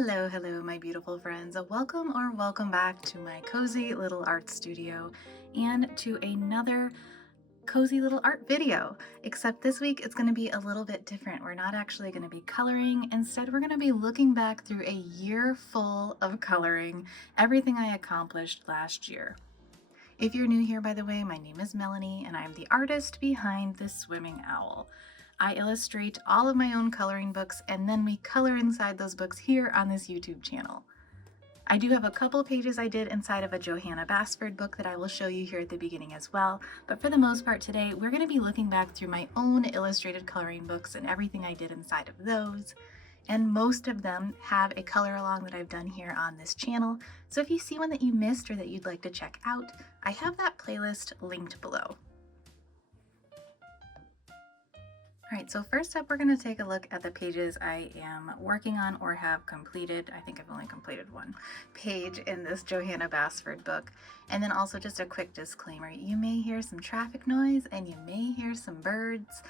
Hello, hello, my beautiful friends. Welcome or welcome back to my cozy little art studio and to another cozy little art video. Except this week it's going to be a little bit different. We're not actually going to be coloring. Instead, we're going to be looking back through a year full of coloring, everything I accomplished last year. If you're new here, by the way, my name is Melanie and I'm the artist behind this swimming owl. I illustrate all of my own coloring books and then we color inside those books here on this YouTube channel. I do have a couple pages I did inside of a Johanna Basford book that I will show you here at the beginning as well, but for the most part today we're going to be looking back through my own illustrated coloring books and everything I did inside of those. And most of them have a color along that I've done here on this channel, so if you see one that you missed or that you'd like to check out, I have that playlist linked below. Alright, so first up we're going to take a look at the pages I am working on or have completed. I think I've only completed one page in this Johanna Basford book. And then also just a quick disclaimer, you may hear some traffic noise and you may hear some birds.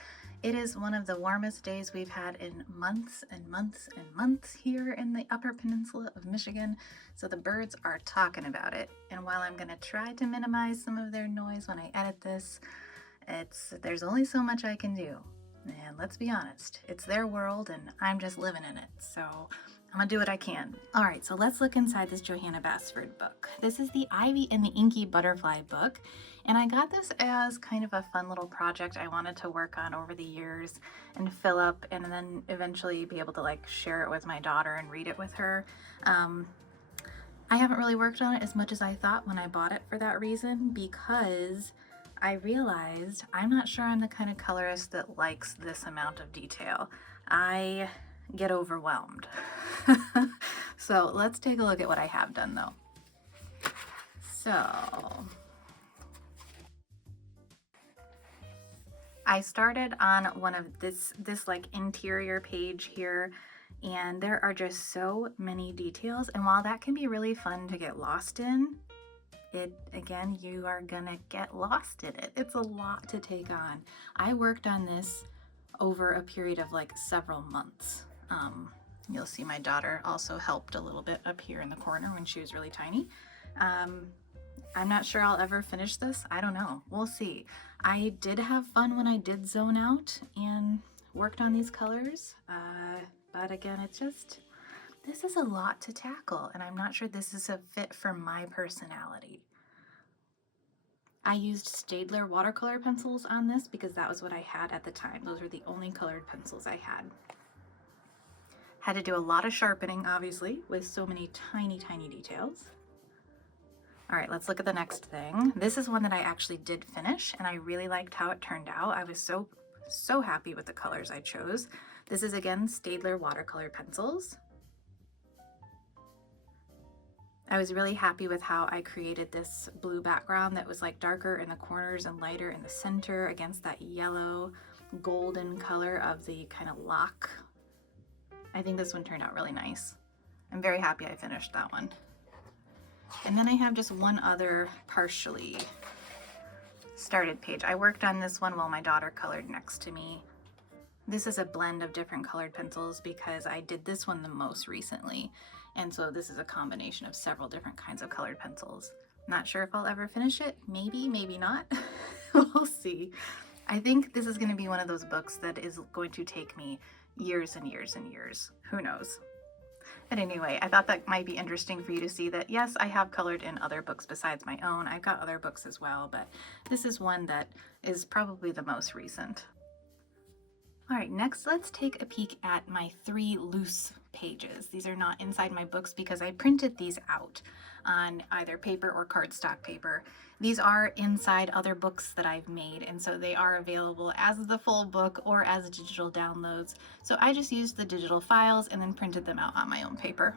It is one of the warmest days we've had in months and months and months here in the Upper Peninsula of Michigan, so the birds are talking about it. And while I'm going to try to minimize some of their noise when I edit this, there's only so much I can do. And let's be honest, it's their world and I'm just living in it, so I'm gonna do what I can. Alright, so let's look inside this Johanna Basford book. This is the Ivy and the Inky Butterfly book, and I got this as kind of a fun little project I wanted to work on over the years and fill up and then eventually be able to like share it with my daughter and read it with her. I haven't really worked on it as much as I thought when I bought it for that reason, because I realized I'm not sure I'm the kind of colorist that likes this amount of detail. I get overwhelmed. So let's take a look at what I have done though. So I started on one of this like interior page here, and there are just so many details, and while that can be really fun to get lost in, again, you are gonna get lost in it. It's a lot to take on. I worked on this over a period of like several months. You'll see my daughter also helped a little bit up here in the corner when she was really tiny. I'm not sure I'll ever finish this. I don't know. We'll see. I did have fun when I did zone out and worked on these colors, but again, this is a lot to tackle, and I'm not sure this is a fit for my personality. I used Staedtler watercolor pencils on this because that was what I had at the time. Those were the only colored pencils I had. Had to do a lot of sharpening, obviously, with so many tiny, tiny details. All right, let's look at the next thing. This is one that I actually did finish, and I really liked how it turned out. I was so happy with the colors I chose. This is, again, Staedtler watercolor pencils. I was really happy with how I created this blue background that was like darker in the corners and lighter in the center against that yellow golden color of the kind of lock. I think this one turned out really nice. I'm very happy I finished that one. And then I have just one other partially started page. I worked on this one while my daughter colored next to me. This is a blend of different colored pencils because I did this one the most recently. And so this is a combination of several different kinds of colored pencils. Not sure if I'll ever finish it. Maybe, maybe not. We'll see. I think this is going to be one of those books that is going to take me years and years and years. Who knows? But anyway, I thought that might be interesting for you to see that, yes, I have colored in other books besides my own. I've got other books as well, but this is one that is probably the most recent. All right, next let's take a peek at my 3 loose pages. These are not inside my books because I printed these out on either paper or cardstock paper. These are inside other books that I've made, and so they are available as the full book or as digital downloads. So I just used the digital files and then printed them out on my own paper.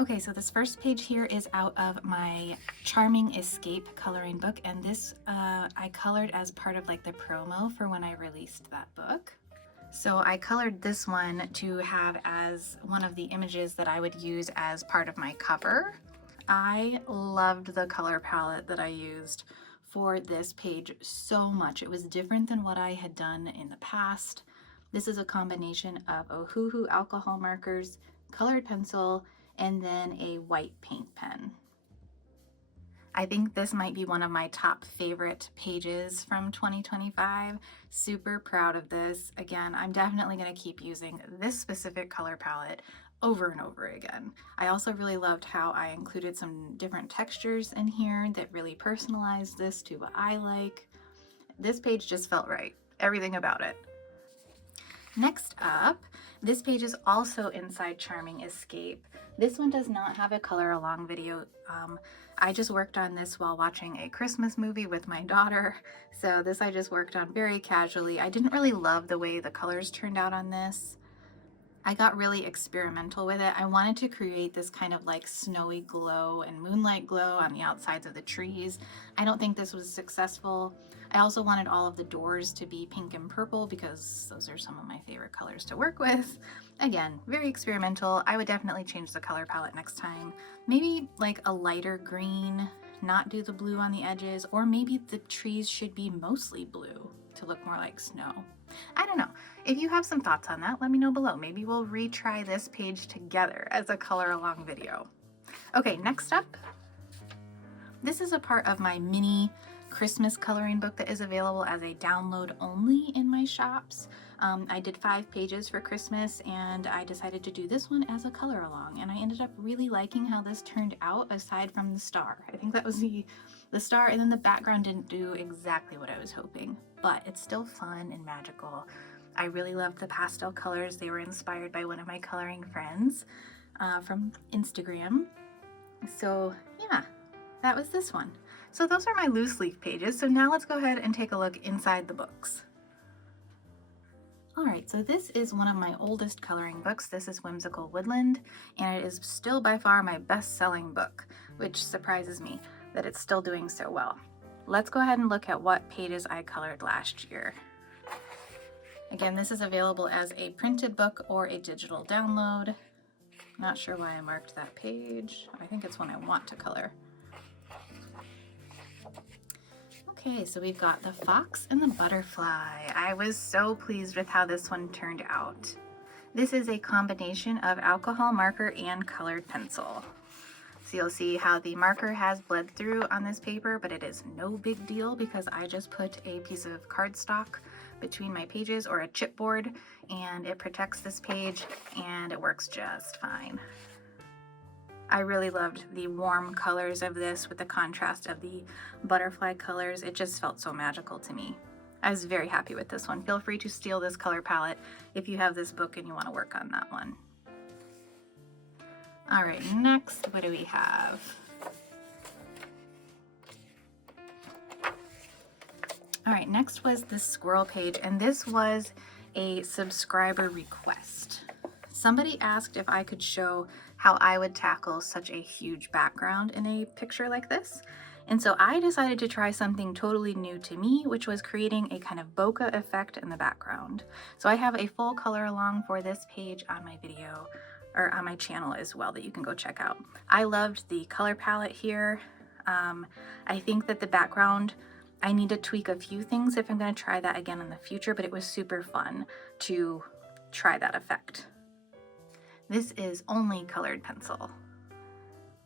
Okay, so this first page here is out of my Charming Escape coloring book, and this I colored as part of like the promo for when I released that book. So I colored this one to have as one of the images that I would use as part of my cover. I loved the color palette that I used for this page so much. It was different than what I had done in the past. This is a combination of Ohuhu alcohol markers, colored pencil, and then a white paint pen. I think this might be one of my top favorite pages from 2025. Super proud of this. Again, I'm definitely going to keep using this specific color palette over and over again. I also really loved how I included some different textures in here that really personalized this to what I like. This page just felt right. Everything about it. Next up, this page is also Inside Charming Escape. This one does not have a color along video. I just worked on this while watching a Christmas movie with my daughter. So this I just worked on very casually. I didn't really love the way the colors turned out on this. I got really experimental with it. I wanted to create this kind of like snowy glow and moonlight glow on the outsides of the trees. I don't think this was successful. I also wanted all of the doors to be pink and purple because those are some of my favorite colors to work with. Again, very experimental. I would definitely change the color palette next time. Maybe like a lighter green, not do the blue on the edges, or maybe the trees should be mostly blue to look more like snow. I don't know. If you have some thoughts on that, let me know below. Maybe we'll retry this page together as a color along video. Okay, next up, this is a part of my mini Christmas coloring book that is available as a download only in my shops. I did 5 pages for Christmas and I decided to do this one as a color along, and I ended up really liking how this turned out aside from the star. I think that was the star, and then the background didn't do exactly what I was hoping, but it's still fun and magical. I really loved the pastel colors. They were inspired by one of my coloring friends from Instagram. So yeah, that was this one. So those are my loose leaf pages. So now let's go ahead and take a look inside the books. All right, so this is one of my oldest coloring books. This is Whimsical Woodland, and it is still by far my best-selling book, which surprises me that it's still doing so well. Let's go ahead and look at what pages I colored last year. Again, this is available as a printed book or a digital download. Not sure why I marked that page. I think it's one I want to color. Okay, so we've got the fox and the butterfly. I was so pleased with how this one turned out. This is a combination of alcohol marker and colored pencil. So you'll see how the marker has bled through on this paper, but it is no big deal because I just put a piece of cardstock between my pages or a chipboard, and it protects this page and it works just fine. I really loved the warm colors of this with the contrast of the butterfly colors. It just felt so magical to me. I was very happy with this one. Feel free to steal this color palette if you have this book and you want to work on that one. All right, next, what do we have? All right, next was this squirrel page, and this was a subscriber request. Somebody asked if I could show how I would tackle such a huge background in a picture like this. And so I decided to try something totally new to me, which was creating a kind of bokeh effect in the background. So I have a full color along for this page on my video, or on my channel as well, that you can go check out. I loved the color palette here. I think that the background, I need to tweak a few things if I'm going to try that again in the future, but it was super fun to try that effect. This is only colored pencil.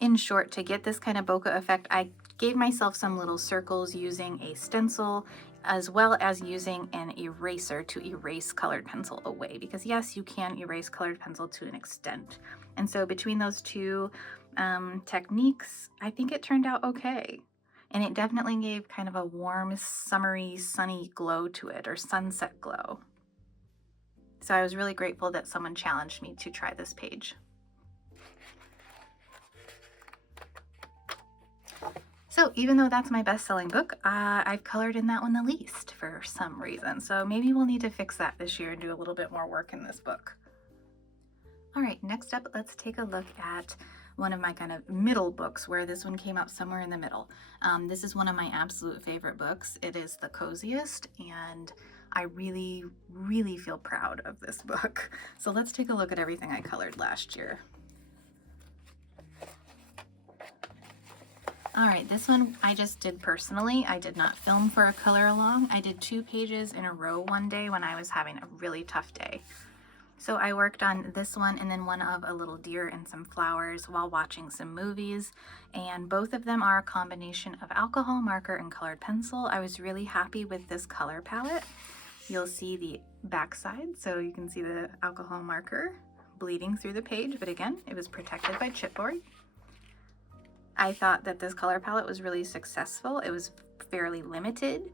In short, to get this kind of bokeh effect, I gave myself some little circles using a stencil, as well as using an eraser to erase colored pencil away, because yes, you can erase colored pencil to an extent. And so between those two techniques, I think it turned out okay. And it definitely gave kind of a warm, summery, sunny glow to it, or sunset glow. So I was really grateful that someone challenged me to try this page. So even though that's my best-selling book, I've colored in that one the least for some reason. So maybe we'll need to fix that this year and do a little bit more work in this book. All right, next up, let's take a look at one of my kind of middle books, where this one came out somewhere in the middle. This is one of my absolute favorite books. It is the coziest, and I really, really feel proud of this book. So let's take a look at everything I colored last year. All right, this one I just did personally. I did not film for a color along. I did 2 pages in a row one day when I was having a really tough day. So I worked on this one and then one of a little deer and some flowers while watching some movies, and both of them are a combination of alcohol marker and colored pencil. I was really happy with this color palette. You'll see the back side, so you can see the alcohol marker bleeding through the page, but again, it was protected by chipboard. I thought that this color palette was really successful. It was fairly limited.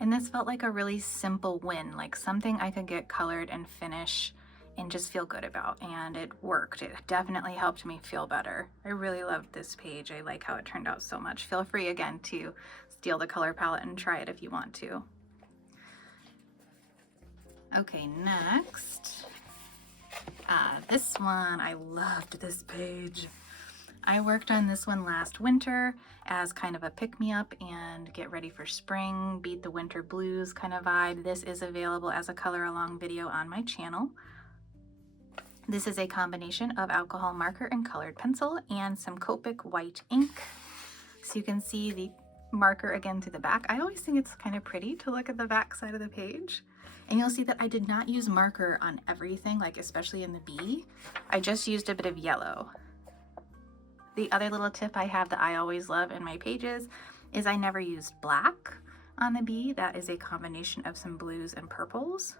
And this felt like a really simple win, like something I could get colored and finish and just feel good about, and it worked. It definitely helped me feel better. I really loved this page. I like how it turned out so much. Feel free again to steal the color palette and try it if you want to. Okay, next, this one, I loved this page. I worked on this one last winter as kind of a pick-me-up and get ready for spring, beat the winter blues kind of vibe. This is available as a color along video on my channel. This is a combination of alcohol marker and colored pencil and some Copic white ink. So you can see the marker again through the back. I always think it's kind of pretty to look at the back side of the page. And you'll see that I did not use marker on everything, like especially in the bee. I just used a bit of yellow. The other little tip I have that I always love in my pages is I never used black on the bee. That is a combination of some blues and purples.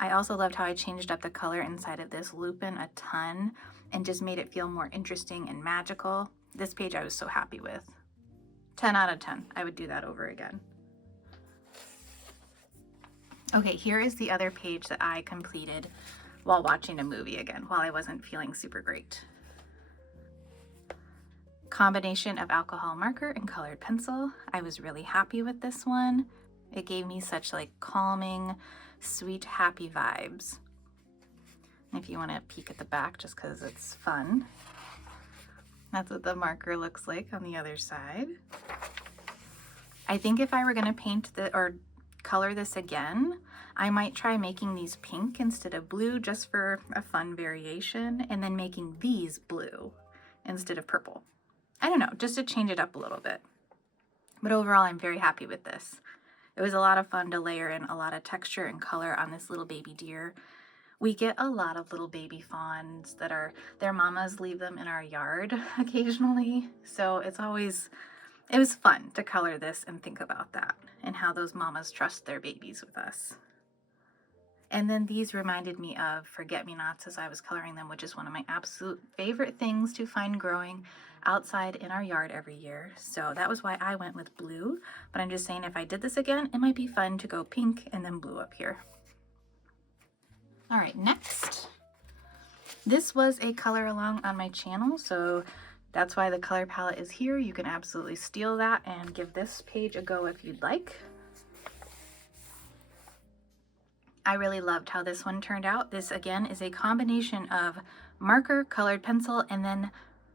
I also loved how I changed up the color inside of this lupin a ton and just made it feel more interesting and magical. This page I was so happy with. 10 out of 10. I would do that over again. Okay, here is the other page that I completed while watching a movie again, while I wasn't feeling super great. Combination of alcohol marker and colored pencil. I was really happy with this one. It gave me such like calming, sweet, happy vibes. And if you want to peek at the back just because it's fun, that's what the marker looks like on the other side. I think if I were going to paint or color this again, I might try making these pink instead of blue just for a fun variation, and then making these blue instead of purple. I don't know, just to change it up a little bit. But overall, I'm very happy with this. It was a lot of fun to layer in a lot of texture and color on this little baby deer. We get a lot of little baby fawns that their mamas leave them in our yard occasionally. So it was fun to color this and think about that and how those mamas trust their babies with us. And then these reminded me of forget-me-nots as I was coloring them, which is one of my absolute favorite things to find growing outside in our yard every year. So that was why I went with blue, but I'm just saying if I did this again, it might be fun to go pink and then blue up here. All right, next. This was a color along on my channel, so that's why the color palette is here. You can absolutely steal that and give this page a go if you'd like. I really loved how this one turned out. This again is a combination of marker, colored pencil, and then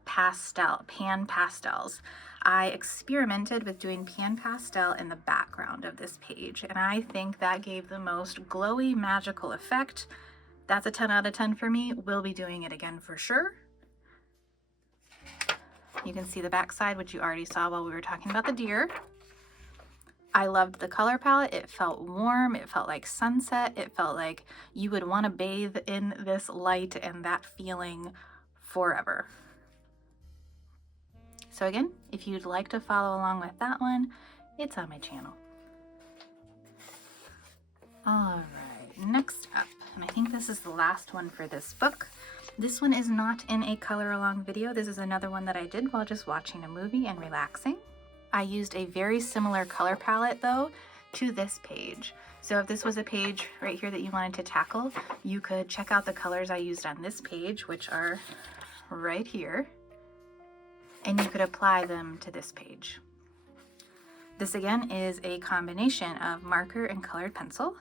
pan pastels. I experimented with doing pan pastel in the background of this page, and I think that gave the most glowy, magical effect. That's a 10 out of 10 for me. We'll be doing it again for sure. You can see the back side, which you already saw while we were talking about the deer. I loved the color palette. It felt warm. It felt like sunset. It felt like you would want to bathe in this light and that feeling forever. So again, if you'd like to follow along with that one, it's on my channel. All right, next up, and I think this is the last one for this book. This one is not in a color along video. This is another one that I did while just watching a movie and relaxing. I used a very similar color palette though to this page. So if this was a page right here that you wanted to tackle, you could check out the colors I used on this page, which are right here, and you could apply them to this page. This again is a combination of marker and colored pencil.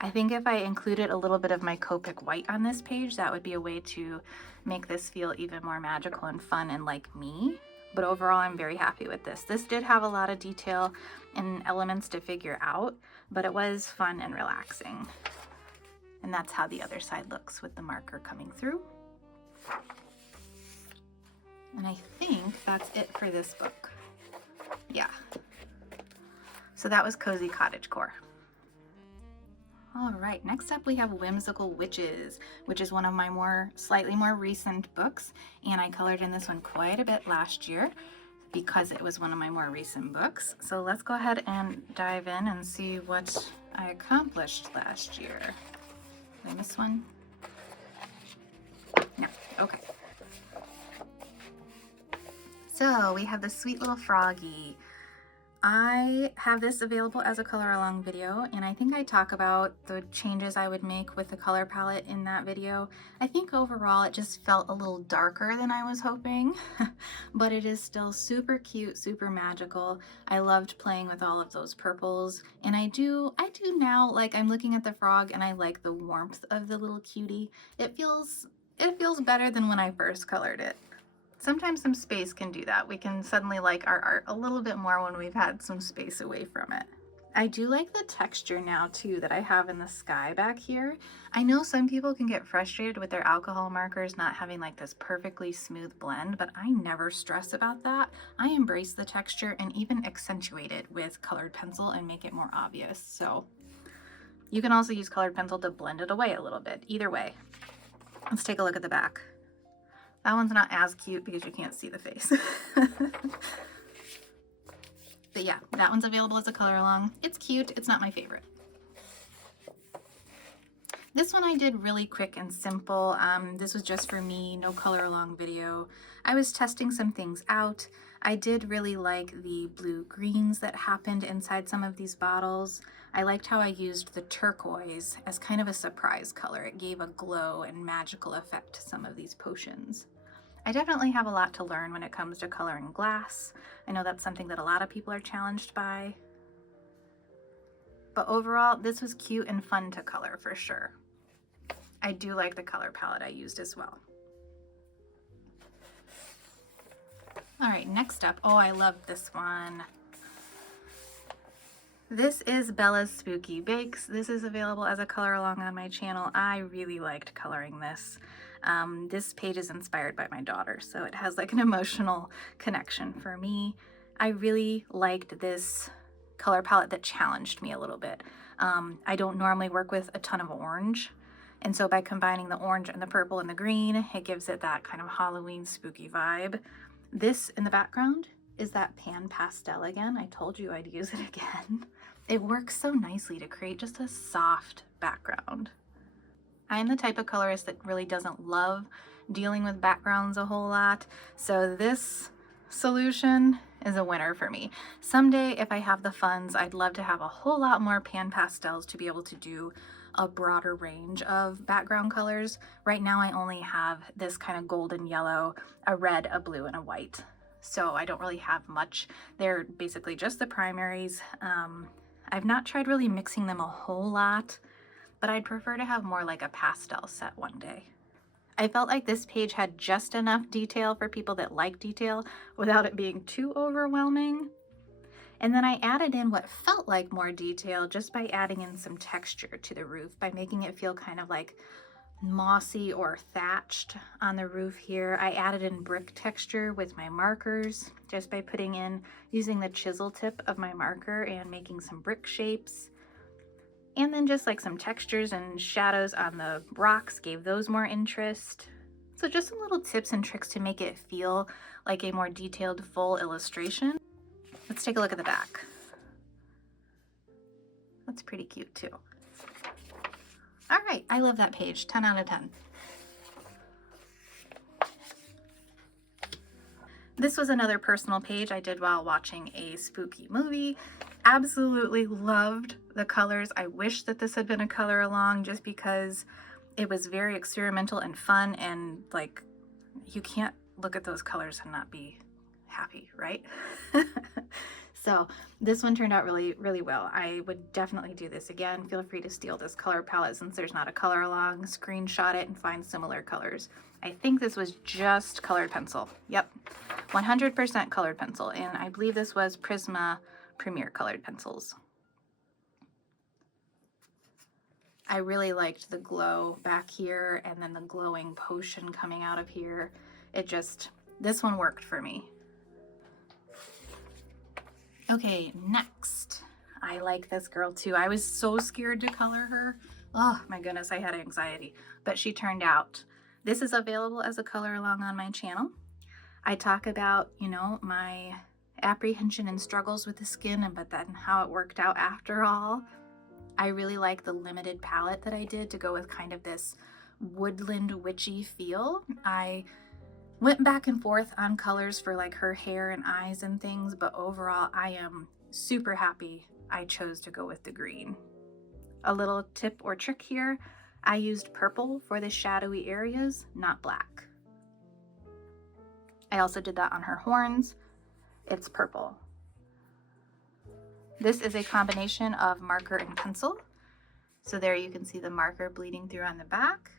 I think if I included a little bit of my Copic white on this page, that would be a way to make this feel even more magical and fun and like me. But overall, I'm very happy with this. This did have a lot of detail and elements to figure out, but it was fun and relaxing. And that's how the other side looks with the marker coming through. And I think that's it for this book. Yeah. So that was Cozy Cottagecore. All right, next up we have Whimsical Witches, which is one of my slightly more recent books, and I colored in this one quite a bit last year because it was one of my more recent books. So let's go ahead and dive in and see what I accomplished last year. Did I miss one? No, okay. So we have the sweet little froggy. I have this available as a color along video, and I think I talk about the changes I would make with the color palette in that video. I think overall it just felt a little darker than I was hoping, but it is still super cute, super magical. I loved playing with all of those purples, and I do now, like, I'm looking at the frog and I like the warmth of the little cutie. It feels better than when I first colored it. Sometimes some space can do that. We can suddenly like our art a little bit more when we've had some space away from it. I do like the texture now too that I have in the sky back here. I know some people can get frustrated with their alcohol markers not having like this perfectly smooth blend, but I never stress about that. I embrace the texture and even accentuate it with colored pencil and make it more obvious. So you can also use colored pencil to blend it away a little bit. Either way. Let's take a look at the back. That one's not as cute because you can't see the face. But yeah, that one's available as a color along. It's cute, it's not my favorite. This one I did really quick and simple. This was just for me, no color along video. I was testing some things out. I did really like the blue greens that happened inside some of these bottles. I liked how I used the turquoise as kind of a surprise color. It gave a glow and magical effect to some of these potions. I definitely have a lot to learn when it comes to coloring glass. I know that's something that a lot of people are challenged by. But overall, this was cute and fun to color for sure. I do like the color palette I used as well. All right, next up, oh, I love this one. This is Bella's Spooky Bakes. This is available as a color along on my channel. I really liked coloring this. This page is inspired by my daughter, so it has like an emotional connection for me. I really liked this color palette that challenged me a little bit. I don't normally work with a ton of orange, and so by combining the orange and the purple and the green, it gives it that kind of Halloween spooky vibe. This in the background is that pan pastel again. I told you I'd use it again. It works so nicely to create just a soft background. I'm the type of colorist that really doesn't love dealing with backgrounds a whole lot, so this solution is a winner for me. Someday, if I have the funds, I'd love to have a whole lot more pan pastels to be able to do a broader range of background colors. Right now I only have this kind of golden yellow, a red, a blue, and a white. So I don't really have much. They're basically just the primaries. I've not tried really mixing them a whole lot, but I'd prefer to have more like a pastel set one day. I felt like this page had just enough detail for people that like detail without it being too overwhelming. And then I added in what felt like more detail just by adding in some texture to the roof, by making it feel kind of like mossy or thatched on the roof here. I added in brick texture with my markers just by using the chisel tip of my marker and making some brick shapes. And then just like some textures and shadows on the rocks gave those more interest. So just some little tips and tricks to make it feel like a more detailed full illustration. Let's take a look at the back. That's pretty cute too. All right, I love that page, 10 out of 10. This was another personal page I did while watching a spooky movie. Absolutely loved the colors. I wish that this had been a color along just because it was very experimental and fun, and like, you can't look at those colors and not be happy, right? So this one turned out really, really well. I would definitely do this again. Feel free to steal this color palette since there's not a color along, screenshot it and find similar colors. I think this was just colored pencil. Yep, 100% colored pencil. And I believe this was Prisma Premier colored pencils. I really liked the glow back here and then the glowing potion coming out of here. This one worked for me. Okay, next I like this girl too. I was so scared to color her. Oh my goodness, I had anxiety, but she turned out. This is available as a color along on my channel. I talk about, you know, my apprehension and struggles with the skin, but then how it worked out after all. I really like the limited palette that I did to go with kind of this woodland witchy feel. I went back and forth on colors for like her hair and eyes and things, but overall I am super happy I chose to go with the green. A little tip or trick here, I used purple for the shadowy areas, not black. I also did that on her horns. It's purple. This is a combination of marker and pencil. So there you can see the marker bleeding through on the back.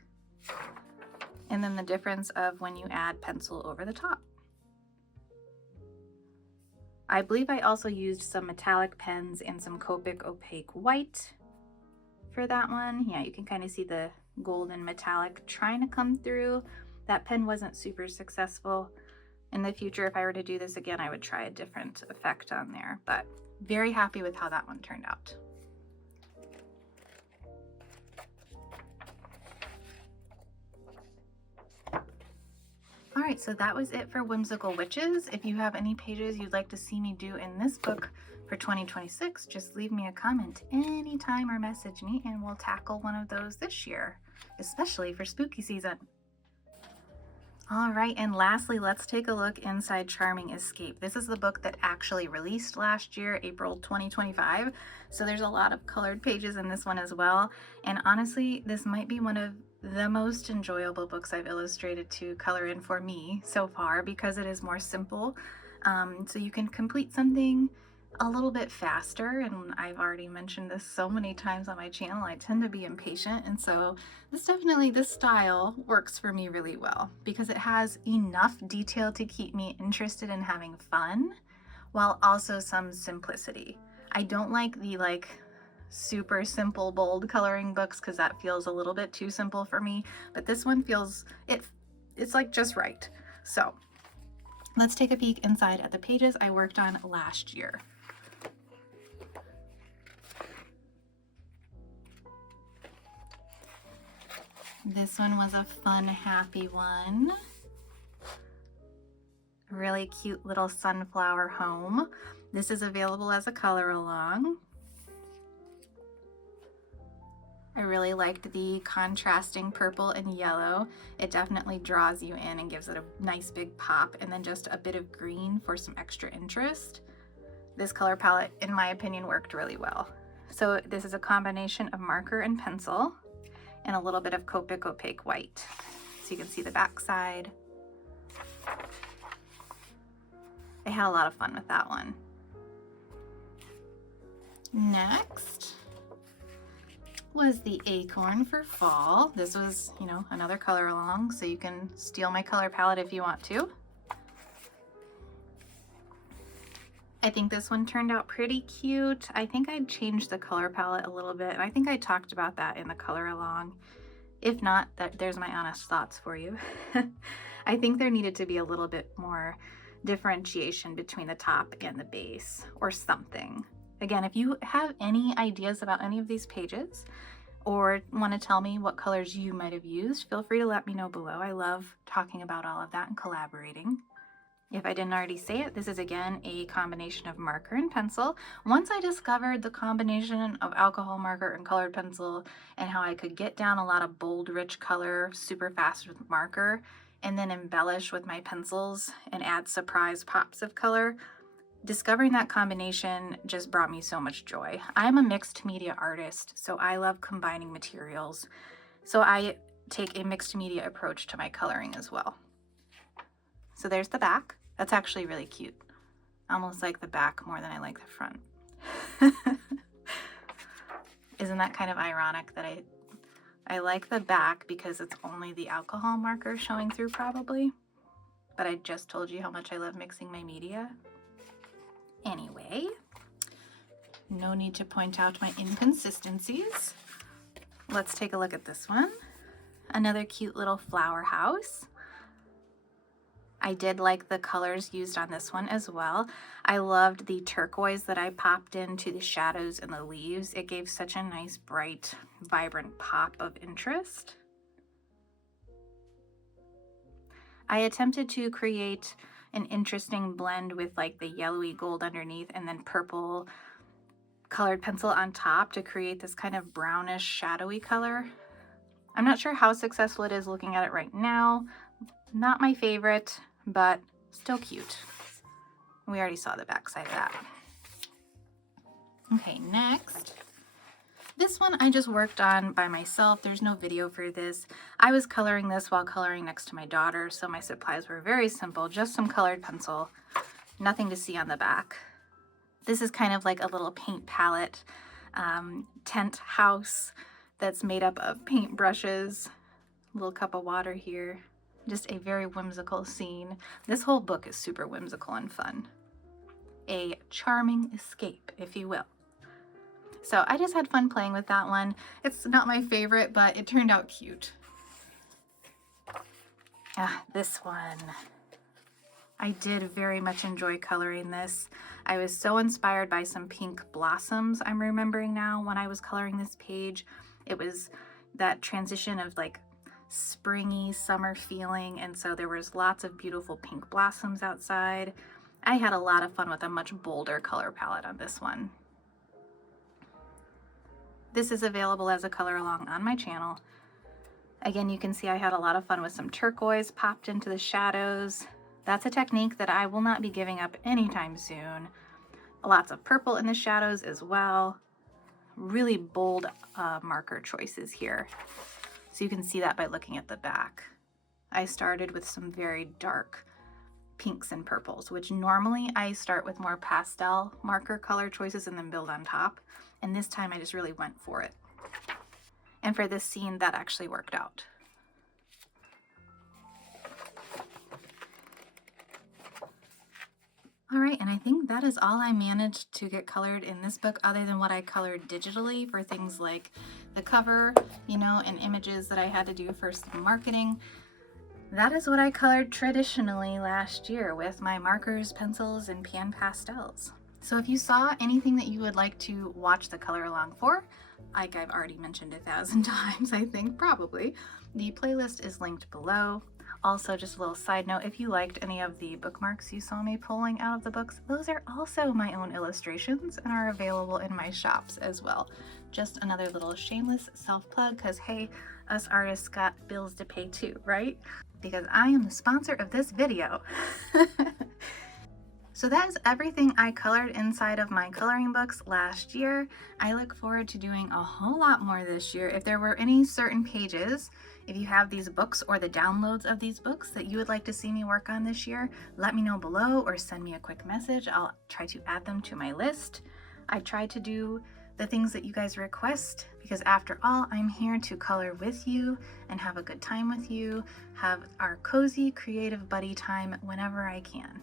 And then the difference of when you add pencil over the top. I believe I also used some metallic pens and some Copic opaque white for that one. Yeah, you can kind of see the golden metallic trying to come through. That pen wasn't super successful. In the future, if I were to do this again, I would try a different effect on there, but very happy with how that one turned out. All right, so that was it for Whimsical Witches. If you have any pages you'd like to see me do in this book for 2026, just leave me a comment anytime or message me and we'll tackle one of those this year, especially for spooky season. All right, and lastly, let's take a look inside Charming Escape. This is the book that actually released last year, April 2025. So there's a lot of colored pages in this one as well. And honestly, this might be one of the most enjoyable books I've illustrated to color in for me so far because it is more simple. So you can complete something a little bit faster, and I've already mentioned this so many times on my channel. I tend to be impatient, and so this style works for me really well because it has enough detail to keep me interested in having fun while also some simplicity. I don't like the super simple bold coloring books because that feels a little bit too simple for me, but this one feels it's like just right. So let's take a peek inside at the pages I worked on last year. This one was a fun, happy one. Really cute little sunflower home. This is available as a color along. I really liked the contrasting purple and yellow. It definitely draws you in and gives it a nice big pop, and then just a bit of green for some extra interest. This color palette, in my opinion, worked really well. So this is a combination of marker and pencil and a little bit of Copic opaque white. So you can see the back side. I had a lot of fun with that one. Next was the acorn for fall. This was, you know, another color along, so you can steal my color palette if you want to. I think this one turned out pretty cute. I think I'd changed the color palette a little bit, and I think I talked about that in the color along. If not, there's my honest thoughts for you. I think there needed to be a little bit more differentiation between the top and the base or something. Again, if you have any ideas about any of these pages or want to tell me what colors you might have used, feel free to let me know below. I love talking about all of that and collaborating. If I didn't already say it, this is again a combination of marker and pencil. Once I discovered the combination of alcohol marker and colored pencil and how I could get down a lot of bold, rich color super fast with marker and then embellish with my pencils and add surprise pops of color, discovering that combination just brought me so much joy. I'm a mixed media artist, so I love combining materials. So I take a mixed media approach to my coloring as well. So there's the back. That's actually really cute. I almost like the back more than I like the front. Isn't that kind of ironic that I like the back because it's only the alcohol marker showing through probably, but I just told you how much I love mixing my media. Anyway, no need to point out my inconsistencies. Let's take a look at this one. Another cute little flower house. I I did like the colors used on this one as well. I loved the turquoise that I popped into the shadows and the leaves. It gave such a nice, bright, vibrant pop of interest. I attempted to create an interesting blend with like the yellowy gold underneath and then purple colored pencil on top to create this kind of brownish shadowy color. I'm not sure how successful it is looking at it right now. Not my favorite, but still cute. We already saw the back side of that. Okay, next. This one I just worked on by myself. There's no video for this. I was coloring this while coloring next to my daughter, so my supplies were very simple, just some colored pencil, nothing to see on the back. This is kind of like a little paint palette tent house that's made up of paint brushes, a little cup of water here. Just a very whimsical scene. This whole book is super whimsical and fun. A charming escape, if you will. So I just had fun playing with that one. It's not my favorite, but it turned out cute. This one. I did very much enjoy coloring this. I was so inspired by some pink blossoms I'm remembering now when I was coloring this page. It was that transition of like springy summer feeling, and so there was lots of beautiful pink blossoms outside. I had a lot of fun with a much bolder color palette on this one. This is available as a color along on my channel. Again, you can see I had a lot of fun with some turquoise popped into the shadows. That's a technique that I will not be giving up anytime soon. Lots of purple in the shadows as well. Really bold marker choices here. So you can see that by looking at the back. I started with some very dark pinks and purples, which normally I start with more pastel marker color choices and then build on top. And this time I just really went for it. And for this scene, that actually worked out. All right, and I think that is all I managed to get colored in this book other than what I colored digitally for things like the cover, you know, and images that I had to do for some marketing. That is what I colored traditionally last year with my markers, pencils, and pan pastels. So if you saw anything that you would like to watch the color along for, like I've already mentioned 1,000 times, I think probably, the playlist is linked below. Also, just a little side note, if you liked any of the bookmarks you saw me pulling out of the books, those are also my own illustrations and are available in my shops as well. Just another little shameless self-plug, because hey, us artists got bills to pay too, right? Because I am the sponsor of this video. So that is everything I colored inside of my coloring books last year. I look forward to doing a whole lot more this year. If there were any certain pages, if you have these books or the downloads of these books that you would like to see me work on this year, let me know below or send me a quick message. I'll try to add them to my list. I try to do the things that you guys request because after all, I'm here to color with you and have a good time with you, have our cozy creative buddy time whenever I can.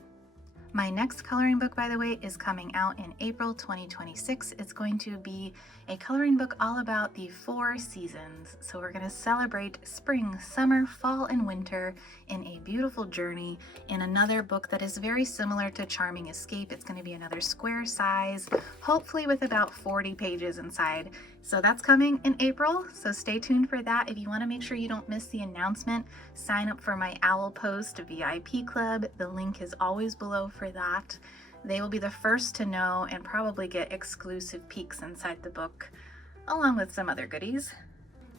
My next coloring book, by the way, is coming out in April 2026. It's going to be a coloring book all about the 4 seasons. So we're going to celebrate spring, summer, fall, and winter in a beautiful journey in another book that is very similar to Charming Escape. It's going to be another square size, hopefully with about 40 pages inside. So that's coming in April, so stay tuned for that. If you want to make sure you don't miss the announcement, sign up for my Owl Post VIP club. The link is always below for that. They will be the first to know and probably get exclusive peeks inside the book, along with some other goodies.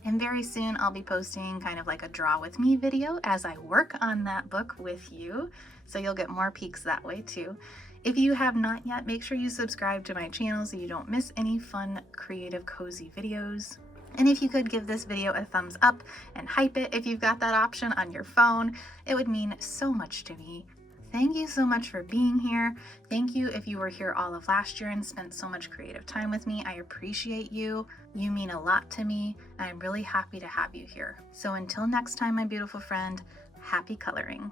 And very soon I'll be posting kind of like a draw with me video as I work on that book with you, so you'll get more peeks that way too. If you have not yet, make sure you subscribe to my channel so you don't miss any fun, creative, cozy videos. And if you could give this video a thumbs up and hype it if you've got that option on your phone, it would mean so much to me. Thank you so much for being here. Thank you if you were here all of last year and spent so much creative time with me. I appreciate you. You mean a lot to me, and I'm really happy to have you here. So until next time, my beautiful friend, happy coloring.